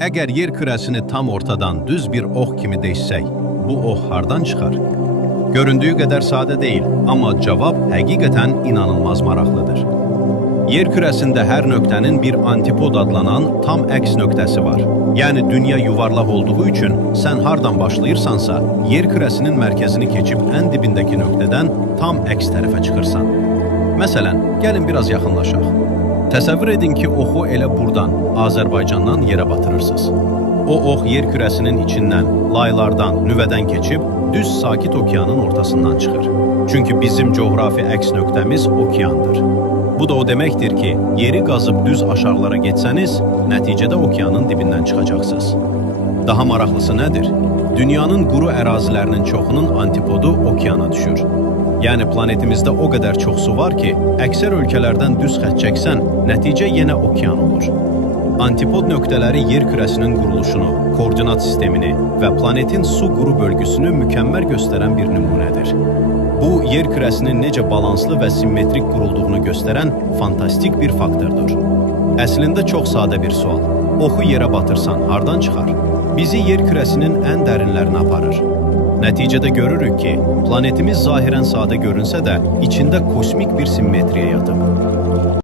Əgər yer kürəsini tam ortadan düz bir ox kimi deşsək, bu ox hardan çıxar? Göründüyü qədər sadə deyil, amma cavab həqiqətən inanılmaz maraqlıdır. Yer kürəsində hər nöqtənin bir antipod adlanan tam əks nöqtəsi var. Yəni dünya yuvarlaq olduğu üçün sən hardan başlayırsansa, yer kürəsinin mərkəzini keçib ən dibindəki nöqtədən tam əks tərəfə çıxırsan. Məsələn, gəlin biraz yaxınlaşaq. Təsəvvür edin ki, oxu elə buradan, Azərbaycandan yerə batırırsınız. O ox yer kürəsinin içindən, laylardan, nüvədən keçib düz sakit okeanın ortasından çıxır. Çünki bizim coğrafi əks nöqtəmiz okeandır. Bu da o deməkdir ki, yeri qazıb düz aşağılara getsəniz, nəticədə okeanın dibindən çıxacaqsınız. Daha maraqlısı nədir? Dünyanın quru ərazilərinin çoxunun antipodu okeana düşür. Yəni planetimizdə o qədər çox su var ki, əksər ölkələrdən düz xətt çəksən, nəticə yenə okean olur. Antipod nöqtələri yer kürəsinin quruluşunu, koordinat sistemini və planetin su quru bölgüsünü mükəmməl göstərən bir nümunədir. Bu, yer kürəsinin necə balanslı və simmetrik qurulduğunu göstərən fantastik bir faktordur. Əslində çox sadə bir sual. Oxu yerə batırsan hardan çıxar? Bizi yer kürəsinin ən dərinlərinə aparır. Nəticədə görürük ki, planetimiz zahirən sadə görünsə də, içində kosmik bir simmetriya yatıb.